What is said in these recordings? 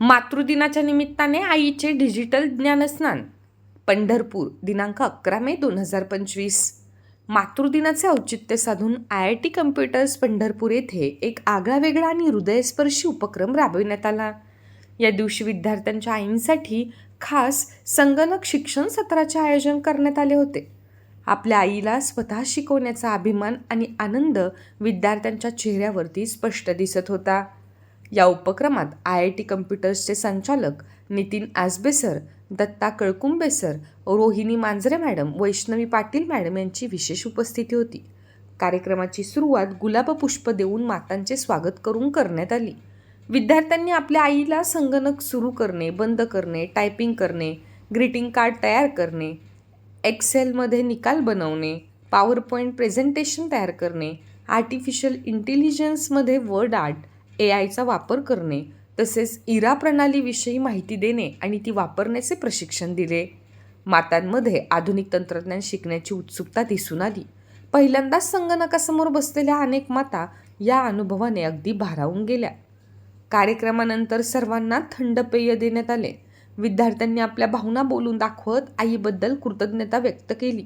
मातृदिनाच्या निमित्ताने आईचे डिजिटल ज्ञानस्नान. पंढरपूर दिनांक अकरा मे दोन हजार पंचवीस. मातृदिनाचे औचित्य साधून I I T computers Pandharpur येथे एक आगळावेगळा आणि हृदयस्पर्शी उपक्रम राबविण्यात आला. या दिवशी विद्यार्थ्यांच्या आईंसाठी खास संगणक शिक्षण सत्राचे आयोजन करण्यात आले होते. आपल्या आईला स्वतः शिकवण्याचा अभिमान आणि आनंद विद्यार्थ्यांच्या चेहऱ्यावरती स्पष्ट दिसत होता. या उपक्रमात आय आय टी कम्प्युटर्सचे संचालक Nitin Asbe sir Datta Kalkumbe sir Rohini Manjare madam Vaishnavi Patil madam यांची विशेष उपस्थिती होती. कार्यक्रमाची सुरुवात गुलाब पुष्प देऊन मातांचे स्वागत करून करण्यात आली. विद्यार्थ्यांनी आपल्या आईला संगणक सुरू करणे बंद करणे टायपिंग करणे ग्रीटिंग कार्ड तयार करणे एक्सेलमध्ये निकाल बनवणे पॉवर पॉईंट प्रेझेंटेशन तयार करणे आर्टिफिशियल इंटेलिजन्समध्ये वर्ड आर्ट ए आयचा वापर करणे तसेच इरा प्रणालीविषयी माहिती देणे आणि ती वापरण्याचे प्रशिक्षण दिले. मातांमध्ये आधुनिक तंत्रज्ञान शिकण्याची उत्सुकता दिसून आली. पहिल्यांदाच संगणकासमोर बसलेल्या अनेक माता या अनुभवाने अगदी भारावून गेल्या. कार्यक्रमानंतर सर्वांना थंड पेय देण्यात आले. विद्यार्थ्यांनी आपल्या भावना बोलून दाखवत आईबद्दल कृतज्ञता व्यक्त केली.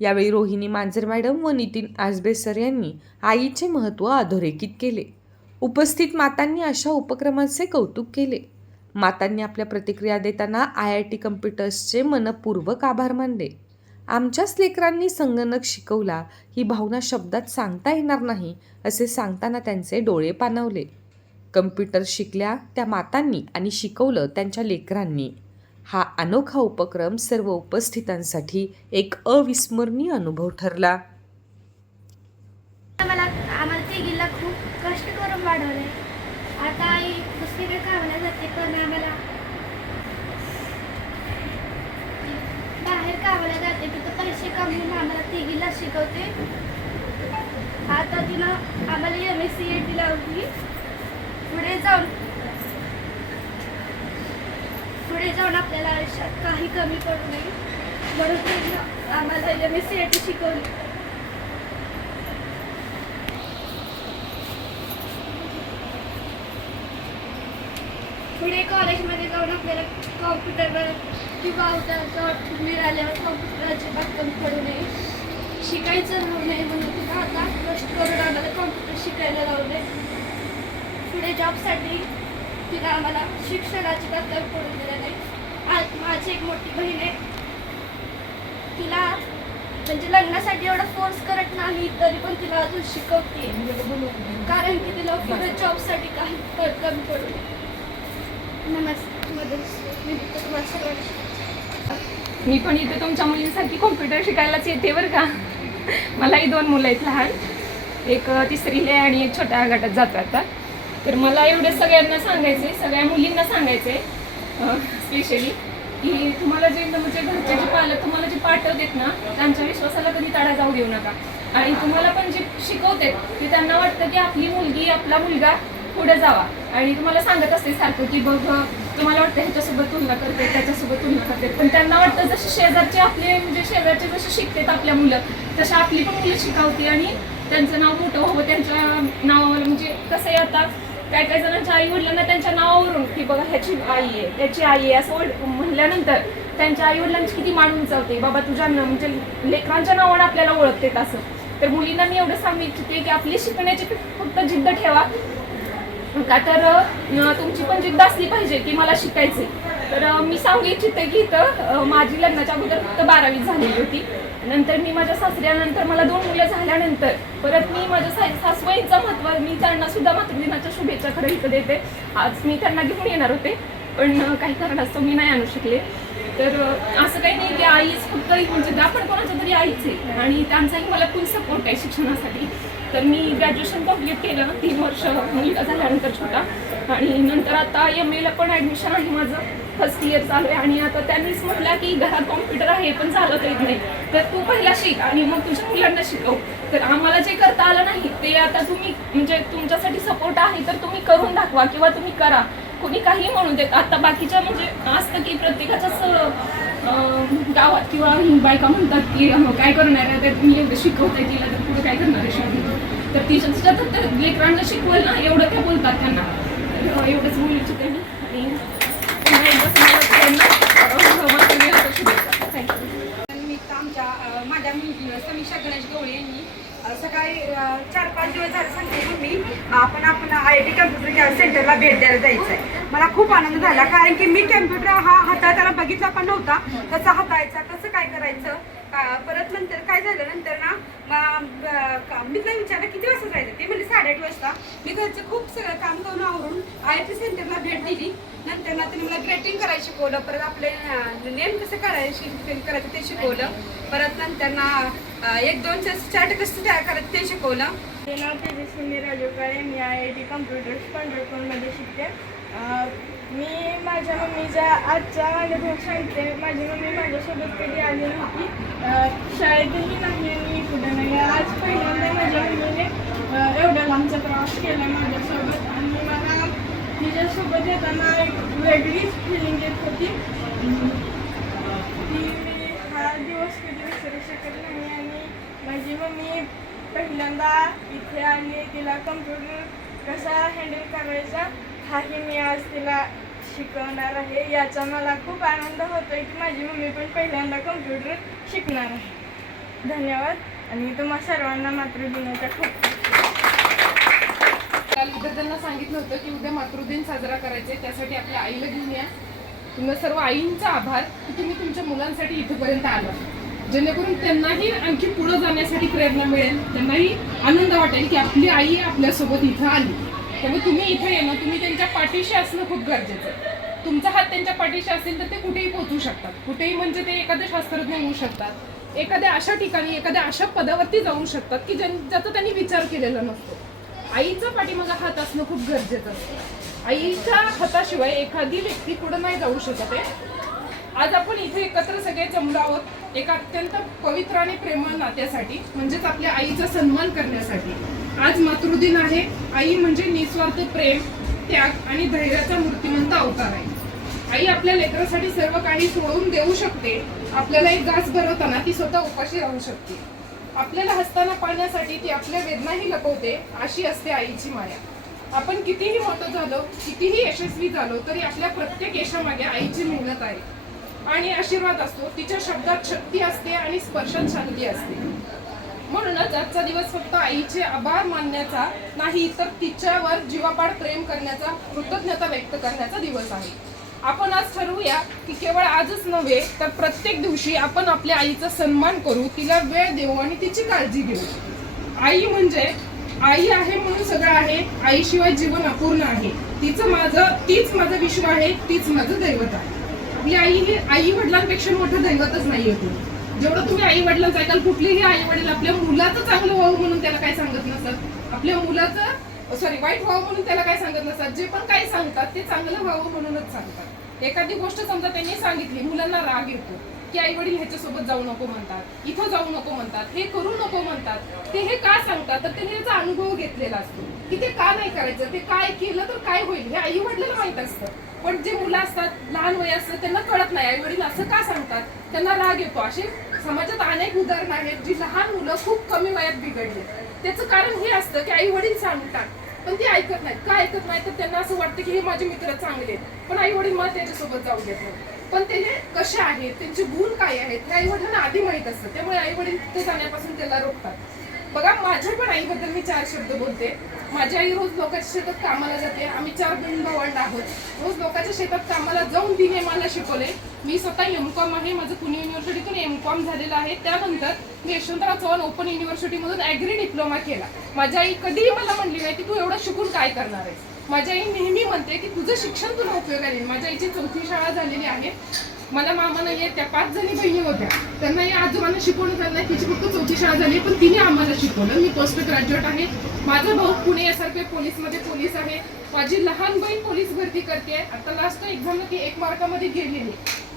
यावेळी रोहिणी मांजर मॅडम व नितीन आजबे सर यांनी आईचे महत्त्व अधोरेखित केले. उपस्थित मातांनी अशा उपक्रमाचे कौतुक केले. मातांनी आपल्या प्रतिक्रिया देताना आय आय टी कम्प्युटर्सचे मनपूर्वक आभार मानले. आमच्याच लेकरांनी संगणक शिकवला ही भावना शब्दात सांगता येणार नाही असे सांगताना त्यांचे डोळे पाणवले. कम्प्युटर शिकल्या त्या मातांनी आणि शिकवलं त्यांच्या लेकरांनी. हा अनोखा उपक्रम सर्व उपस्थितांसाठी एक अविस्मरणीय अनुभव ठरला. मला आम्हाला तिघीला खूप कष्ट करून वाढवले आता आई दुसरीकडे कामाला जाते पण आम्हाला बाहेर कामाला जाते तिथं पैसे कमवून आम्हाला तिघीला शिकवते. आता तिनं आम्हाला M S C A T लावली. पुढे जाऊन पुढे जाऊन आपल्याला आयुष्यात काही कमी पडू नये. म्हणून तिनं आम्हाला M S C A T शिकवली. पुढे कॉलेजमध्ये जाऊन आपल्याला कॉम्प्युटरवर किंवा जॉब मिळाल्यावर कॉम्प्युटरची बात कमी पडू नये. शिकायचं राहू नये म्हणून तिथं आता कष्ट करून आम्हाला कॉम्प्युटर शिकायला लावले पुढे जॉबसाठी तिला आम्हाला शिक्षणाची बात कमी पडून दिली नाही आज माझी एक मोठी बहीण आहे. तिला म्हणजे लग्नासाठी एवढा फोर्स करत नाही तरी पण तिला अजून शिकवते. कारण की तिला पुढे जॉबसाठी काही कमी पडू नये. मी मी पण इथे तुमच्या मुलींसारखी कॉम्प्युटर शिकायलाच येते बरं का. मलाही दोन मुलं आहेत लहान. एक तिसरीला आहे आणि एक छोट्या गटात जातो आता. तर मला एवढं सगळ्यांना सांगायचे सगळ्या मुलींना सांगायचे स्पेशली की तुम्हाला जे म्हणजे घरचे जे पालक तुम्हाला जे पाठवतात ना त्यांच्या विश्वासाला कधी तडा जाऊ देऊ नका. आणि तुम्हाला पण जे शिकवतात ते त्यांना वाटतं की आपली मुलगी आपला मुलगा पुढे जावा. आणि तुम्हाला सांगत असते सारखं की बघ तुम्हाला वाटतं ह्याच्यासोबत तुलना करते त्याच्यासोबत तुलना करते. पण त्यांना वाटतं जसे शेजारचे आपले म्हणजे शेजारचे जसे शिकतात आपल्या मुलं तशा आपली पण मुलं शिकावती आणि त्यांचं नाव मोठं व्हावं त्यांच्या नावावर म्हणजे कसं आहे आता काय काय जणांच्या आई वडिलांना त्यांच्या नावावरून की बघा ह्याची आई आहे त्याची आई आहे असं म्हणल्यानंतर त्यांच्या आई वडिलांची किती मान उंचावते. बाबा तुझ्या म्हणजे लेकरांच्या नावानं आपल्याला ओळखते असं. तर मुलींना मी एवढं सांगू इच्छिते की आपली शिकण्याची फक्त जिद्द ठेवा. का तर तुमची पण जिद्द असली पाहिजे की मला शिकायचे तर मी सांगू इच्छिते की इथं माझी लग्नाच्या अगोदर फक्त बारावी झालेली होती. नंतर मी माझ्या सासऱ्यानंतर मला दोन मुलं झाल्यानंतर परत मी माझ्या सा सासवाईंचं महत्त्व मी त्यांना सुद्धा मातृदिनाच्या शुभेच्छा खरं इथं देते. आज मी त्यांना घेऊन येणार होते पण काही कारणास्तव मी नाही आणू शकले. तर असं काही नाही की आईच फक्त म्हणजे आपण कोणाच्या तरी आईच आहे. आणि त्यांचाही मला फुल सपोर्ट आहे शिक्षणासाठी. तर मी ग्रॅज्युएशन कंप्लीट केलं. तीन वर्ष मुलगा झाल्यानंतर छोटा. आणि नंतर आता एम एला पण ॲडमिशन आहे माझं. फर्स्ट इयर चालू आहे. आणि आता त्यांनीच म्हटलं की घरात कॉम्प्युटर आहे पण चालत येत नाही. तर तू पहिला शिक आणि मग तुझ्या मुलांना शिकव. तर आम्हाला जे करता आलं नाही ते आता तुम्ही म्हणजे तुमच्यासाठी सपोर्ट आहे तर तुम्ही करून दाखवा किंवा तुम्ही करा. कोणी काही म्हणू देत. आता बाकीच्या म्हणजे असतं की प्रत्येकाच्याच गावात किंवा बायका म्हणतात की काय करणार आहे? तर तुम्ही एवढं शिकवताय तिला तर पुढे काय करणार आहे? तर तिच्या तर लेकरांना शिकवेल ना एवढं त्या बोलतात त्यांना. एवढंच बोलू इच्छिते मी आणि आमच्या माझ्या मुली- समीक्षा गणेश गवळे यांनी सकाळी चार पाच दिवस झाले सांगितलं मी आपण आपण आय टी कम्प्युटर सेंटरला भेट द्यायला जायचं आहे मला खूप आनंद झाला कारण की मी कम्प्युटर हा हाताळताना बघितला पण नव्हता कसा हाताळायचा कसं काय करायचं का- परत नंतर काय झालं नंतर ना का- मी तिला विचारलं किती वाजता जायचं? ते म्हणजे साडेआठ वाजता. मी घरचं खूप सगळं काम करून आवरून आय टी सेंटरला भेट दिली. नंतर ना त्यांनी मला ग्रेटिंग करायला शिकवलं परत आपले नेम कसं करायचं करायचं ते शिकवलं. परत नंतर ना एक दोन चार्ट कसं तयार करायचं ते शिकवलं. माझे नाव तेजस्विनी राजू काळे मी आय आय टी कम्प्युटर्स पंढरपूरमध्ये शिकते. मी माझ्या मम्मीच्या आजच्या अनुभव सांगते. माझी मम्मी माझ्यासोबत कधी आली नव्हती. शाळेतही नाही आणि कुठं नाही. आज पहिल्यांदा माझ्या मम्मीने एवढा लांबचा प्रवास केला माझ्यासोबत. आणि मला तिच्यासोबत येताना एक वेगळीच फिलिंग येत होती. ती मी हा दिवस कधी विसरू शकत नाही. आणि माझी मम्मी पहिल्यांदा इथे आली. तिला कम्प्युटर कसा हँडल करायचा हाही मी आज तिला शिकवणार आहे याचा मला खूप आनंद होतोय की माझी मम्मी पण पहिल्यांदा कम्प्युटर शिकणार आहे. धन्यवाद. आणि तुम्हा सर्वांना मातृदिनाच्या खूप काल विद्यार्थ्यांना सांगितलं होतं की उद्या मातृदिन साजरा करायचा आहे त्यासाठी आपल्या आईला घेऊन या. तुम्हाला सर्व आईंचा आभार की तुम्ही तुमच्या मुलांसाठी इथंपर्यंत आला. जेणेकरून त्यांनाही आणखी पुढं जाण्यासाठी प्रेरणा मिळेल त्यांनाही आनंद वाटेल की आपली आई आपल्यासोबत इथं आली. त्यामुळे तुम्ही इथे येणं तुम्ही त्यांच्या पाठीशी असणं खूप गरजेचं आहे. तुमचा हात त्यांच्या पाठीशी असेल तर ते कुठेही पोहोचू शकतात. कुठेही म्हणजे ते एखादे शास्त्रज्ञ होऊ शकतात. एखाद्या अशा ठिकाणी एखाद्या अशा पदावरती जाऊ शकतात की ज्यां ज्याचा त्यांनी विचार केलेला नसतो. आईचा पाठीमागा हात असणं खूप गरजेचं असतं. आईच्या हाताशिवाय एखादी व्यक्ती पुढे नाही जाऊ शकत आहे. आज आपण इथे एकत्र सगळे जमलो आहोत. एका अत्यंत पवित्र आणि प्रेमळ नात्यासाठी म्हणजेच आपल्या आईचा सन्मान करण्यासाठी. आज मातृदिन आहे. आई म्हणजे निस्वार्थ प्रेम त्याग आणि धैर्याचा मूर्तिमंत अवतार आहे. आई आपल्या लेकरासाठी सर्व काही सोडून देऊ शकते. आपल्याला एक घास भरवताना ती स्वतः उपाशी राहू शकते. आपल्याला हसताना पाहण्यासाठी ती आपल्या वेदनाही लपवते अशी असते आईची माया. आपण कितीही मोठं झालो कितीही यशस्वी झालो तरी आपल्या प्रत्येक यशामागे आईची मेहनत आहे. आणि आशीर्वाद असतो तिच्या शब्दात शक्ती असते आणि स्पर्शात शांती असते. म्हणूनच आजचा दिवस फक्त आईचे आभार मानण्याचा नाही तर तिच्यावर जीवापाड प्रेम करण्याचा कृतज्ञता व्यक्त करण्याचा दिवस आहे. आपण आज ठरवूया की केवळ आजच नव्हे तर प्रत्येक दिवशी आपण आपल्या आईचा सन्मान करू तिला वेळ देऊ आणि तिची काळजी घेऊ. आई म्हणजे आई आहे म्हणून सगळं आहे आईशिवाय जीवन अपूर्ण आहे. तिचं माझं तीच माझं विश्व आहे तीच माझं दैवत आहे. आपली आई ही आई वडिलांपेक्षा मोठं दैवतच नाही होती जेवढं तुम्ही आई वडिलांचं ऐकाल कुठलेही आई वडील आपल्या मुलाचं चांगलं व्हावं म्हणून त्याला काय सांगत नसत. आपल्या मुलाचं सॉरी वाईट व्हावं म्हणून त्याला काय सांगत नसतात जे पण काही सांगतात ते चांगलं व्हावं म्हणूनच सांगतात. एखादी गोष्ट समजा त्यांनी सांगितली मुलांना राग येतो की आई वडील ह्याच्यासोबत जाऊ नको म्हणतात इथं जाऊ नको म्हणतात हे करू नको म्हणतात ते हे का सांगतात? तर त्यांनी त्याचा अनुभव घेतलेला असतो की ते का नाही करायचं ते काय केलं तर काय होईल हे आई वडिलांना माहीत असतं. पण जे मुलं असतात लहान वय असतं त्यांना कळत नाही आई वडील असं का सांगतात? त्यांना राग येतो. असे समाजात अनेक उदाहरणं आहेत जी लहान मुलं खूप कमी वयात बिघडली. त्याचं कारण हे असतं की आई वडील सांगतात पण ते ऐकत नाहीत. का ऐकत नाही तर त्यांना असं वाटतं की हे माझे मित्र चांगले आहेत. पण आई वडील मला त्याच्यासोबत जाऊ देत नाही पण ते हे कसे आहेत? त्यांचे गुण काय आहेत? हे आई वडिलांना आधी माहीत असतं. त्यामुळे आई वडील तिथे जाण्यापासून त्याला रोखतात. बघा माझ्या पण आईबद्दल मी चार शब्द बोलते. माझी आई रोज लोकांच्या शेतात कामाला जाते. आम्ही चार बहीण भावंड आहोत. रोज लोकांच्या शेतात कामाला जाऊन तिने मला शिकवले. मी स्वतः एम कॉम आहे. माझं पुणे युनिव्हर्सिटीतून एम कॉम झालेलं आहे. त्यानंतर मी यशवंतराव चव्हाण ओपन युनिव्हर्सिटीमधून ॲग्री डिप्लोमा केला. माझी आई कधीही मला म्हणली नाही की तू एवढं शिकून काय करणार आहेस? माझी आई नेहमी म्हणते की तुझं शिक्षण तुला उपयोगाला येईल. माझ्या आईची चौथी शाळा झालेली आहे. मला मामा नाही त्या पाच जणी बहिणी होत्या. त्यांना या आजोबांना शिकवणं त्यांना तिची फक्त चौथी शाळा झाली पण तिने आम्हाला शिकवलं. मी पोस्ट ग्रॅज्युएट आहे. माझा भाऊ पुणे यासारखे पोलीसमध्ये पोलीस आहे. माझी लहान बहीण पोलीस भरती करते आता लास्ट एक्झामला ती एक मार्कामध्ये गेलेली.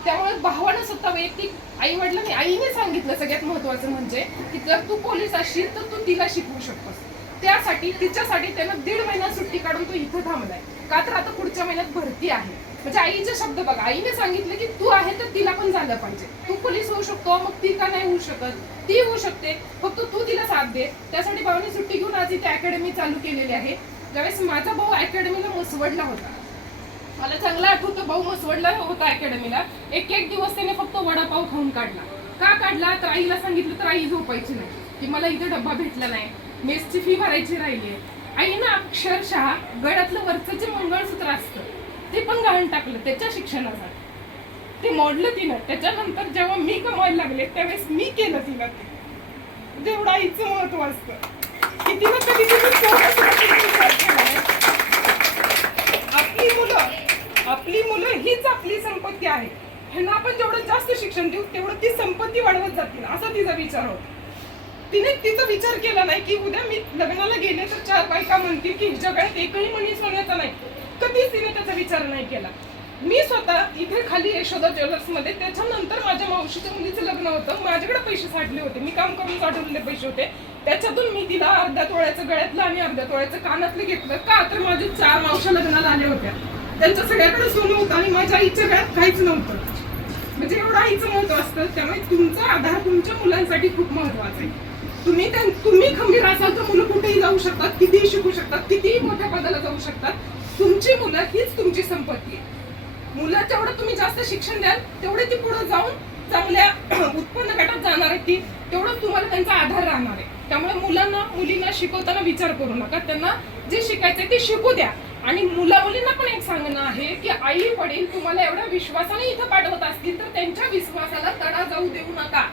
त्यामुळे भावानं स्वतः वैयक्तिक आई वडिलांनी आईने सांगितलं सगळ्यात महत्वाचं म्हणजे की जर तू पोलीस असशील तर तू तिला शिकवू शकतोस. त्यासाठी तिच्यासाठी त्यानं दीड महिना सुट्टी काढून तो इथं थांबलाय. का तर आता पुढच्या महिन्यात भरती आहे. म्हणजे आईचे शब्द बघा. आईने सांगितलं की तू आहे तर तिला पण झालं पाहिजे. तू पोलीस होऊ शकतो मग ती का नाही होऊ शकत? ती होऊ शकते. फक्त तू तिला साथ दे. त्यासाठी भाऊने सुट्टी घेऊन आज इथे अकॅडमी चालू केलेली आहे. ज्यावेळेस माझा भाऊ अकॅडमीला मसवडला होता. मला चांगला आठवतं भाऊ मसवडला होता अकॅडमीला एक एक दिवस त्याने फक्त वडापाव खाऊन काढला. का काढला? तर आईला सांगितलं तर आई झोपायची नाही. की मला इथे डब्बा भेटला नाही. मेसची फी भरायची राहिली ना अक्षरशः गळ्यातलं वरचं जे मंगळसूत्र असतं ते पण गाळून टाकलं त्याच्या शिक्षणासाठी. ते मोडलं तिनं. त्याच्यानंतर जेव्हा मी कमवायला लागले त्यावेळेस मी केलं तिला ते. म्हणजे तेवढं आईचं महत्त्व असतं. की तिनं कधी आपली मुलं आपली मुलं हीच आपली संपत्ती आहे. ह्यांना आपण जेवढं जास्त शिक्षण देऊ तेवढं ती संपत्ती वाढवत जातील असा तिचा विचार होता. तिने तिचा विचार केला नाही की उद्या मी लग्नाला गेले तर चार बायका म्हणतील की जगात एकही मनीस होण्याचा नाही. कधीच तिने त्याचा विचार नाही केला. मी स्वतः इथे खाली यशोदा ज्वेलर्समध्ये त्याच्यानंतर माझ्या मावशीच्या मुलीचं लग्न होतं. माझ्याकडे पैसे साठले होते. मी काम करून साठवलेले पैसे होते. त्याच्यातून मी तिला अर्ध्या तोळ्याचं गळ्यातलं आणि अर्ध्या तोळ्याचं कानातलं घेतलं. का तर माझे चार मावशा लग्नाला आल्या होत्या. त्यांच्या सगळ्याकडे सोनं होतं आणि माझ्या आईच्या गळ्यात काहीच नव्हतं. म्हणजे एवढं आईचं महत्त्व असतं. त्यामुळे तुमचा आधार तुमच्या मुलांसाठी खूप महत्त्वाचा आहे. तुम्ही तुम्ही खंबीर असाल तर मुलं कुठेही जाऊ शकतात कितीही शिकू शकतात कितीही मोठ्या पदाला जाऊ शकतात. तुमची मुलं हीच तुमची संपत्ती आहे. मुलं जेवढं तुम्ही जास्त शिक्षण द्याल तेवढे ती पुढे जाऊन चांगल्या उत्पन्न गटात जाणार आहे ती तेवढं तुम्हाला त्यांचा आधार राहणार आहे. त्यामुळे मुलांना मुलींना शिकवताना विचार करू नका. त्यांना जे शिकायचंय ते शिकू द्या. आणि मुला मुलींना पण एक सांगणं आहे की आई वडील तुम्हाला एवढ्या विश्वासाने इथं पाठवत असतील तर त्यांच्या विश्वासाला तडा जाऊ देऊ नका.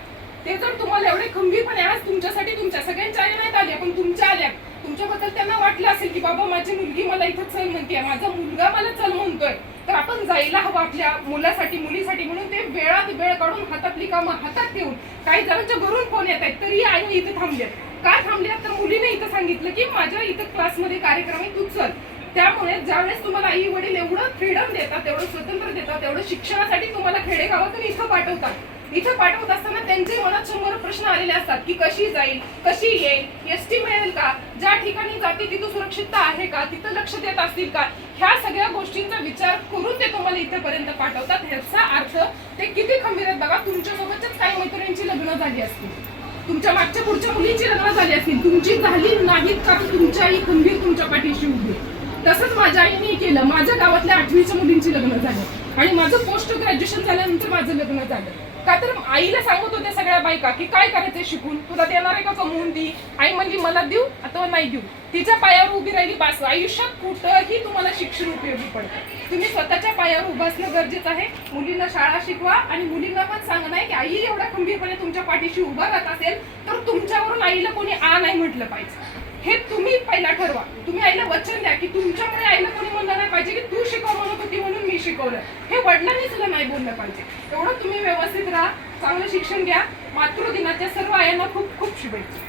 ते जर तुम्हाला एवढे खंबीरपणे आज तुमच्यासाठी तुमच्या सगळ्यांच्या आल्या नाहीत आल्या पण तुमच्या आल्या तुमच्याबद्दल त्यांना वाटलं असेल की बाबा माझी मुलगी मला इथं चल म्हणते माझा मुलगा मला चल म्हणतोय तर आपण जायला हवं आपल्या मुलासाठी मुलीसाठी म्हणून ते वेळात वेळ काढून हातातली कामं हातात ठेवून काही जणांच्या घरून फोन येत आहेत तरी आई इथे थांबल्यात का थांबल्यात तर मुलीने इथं सांगितलं की माझ्या इथं क्लासमध्ये कार्यक्रम आहे तू चल. त्यामुळे ज्यावेळेस तुम्हाला आई वडील एवढं फ्रीडम देतात एवढं स्वतंत्र देतात एवढं शिक्षणासाठी तुम्हाला खेडेगावातून इथं पाठवतात इथं पाठवत असताना त्यांचे मनात शंभर प्रश्न आलेले असतात की कशी जाईल कशी येईल एस टी मिळेल का? ज्या ठिकाणी जाते तिथं सुरक्षितता आहे का? तिथं लक्ष देत असतील का? ह्या सगळ्या गोष्टींचा विचार करून ते तुम्हाला इथेपर्यंत पाठवतात. ह्याचा अर्थ ते किती खंबीर आहेत बघा. तुमच्यासोबतच काही मैत्रिणींची लग्न झाली असतील. तुमच्या मागच्या पुढच्या मुलींची लग्न झाली असतील. तुमची झाली नाहीत का? तुमच्याही तुमची आई खंबीर तुमच्या पाठीशी उभी तसंच माझ्या आईने केलं. माझ्या गावातल्या आठवीच्या मुलींची लग्न झाली. आणि माझं पोस्ट ग्रॅज्युएशन झाल्यानंतर माझं लग्न झालं. का तर आईला सांगत होत्या सगळ्या बायका की काय करायचं शिकून? तुला देणार आहे का कमवून दी आई म्हणली मला देऊ अथवा नाही देऊ. तिच्या पायावर उभी राहिली बास. आयुष्यात कुठंही तुम्हाला शिक्षण उपयोगी पडतं तुम्ही स्वतःच्या पायावर उभं असणं गरजेचं आहे. मुलींना शाळा शिकवा आणि मुलींना पण सांगणं आहे की आई एवढा खंबीरपणे तुमच्या पाठीशी उभा राहत असेल तर तुमच्यावरून आईला कोणी आ नाही म्हटलं पाहिजे. हे तुम्ही पहिला ठरवा. तुम्ही आईला वचन द्या की तुमच्यामुळे आईला कोणी म्हणलं नाही पाहिजे की तू शिकव म्हणत होती म्हणून मी शिकवलं. हे वडिलांनी सुद्धा नाही बोललं पाहिजे. एवढं तुम्ही व्यवस्थित राहा चांगलं शिक्षण घ्या. मातृदिनाच्या सर्व आयांना खूप खूप शुभेच्छा.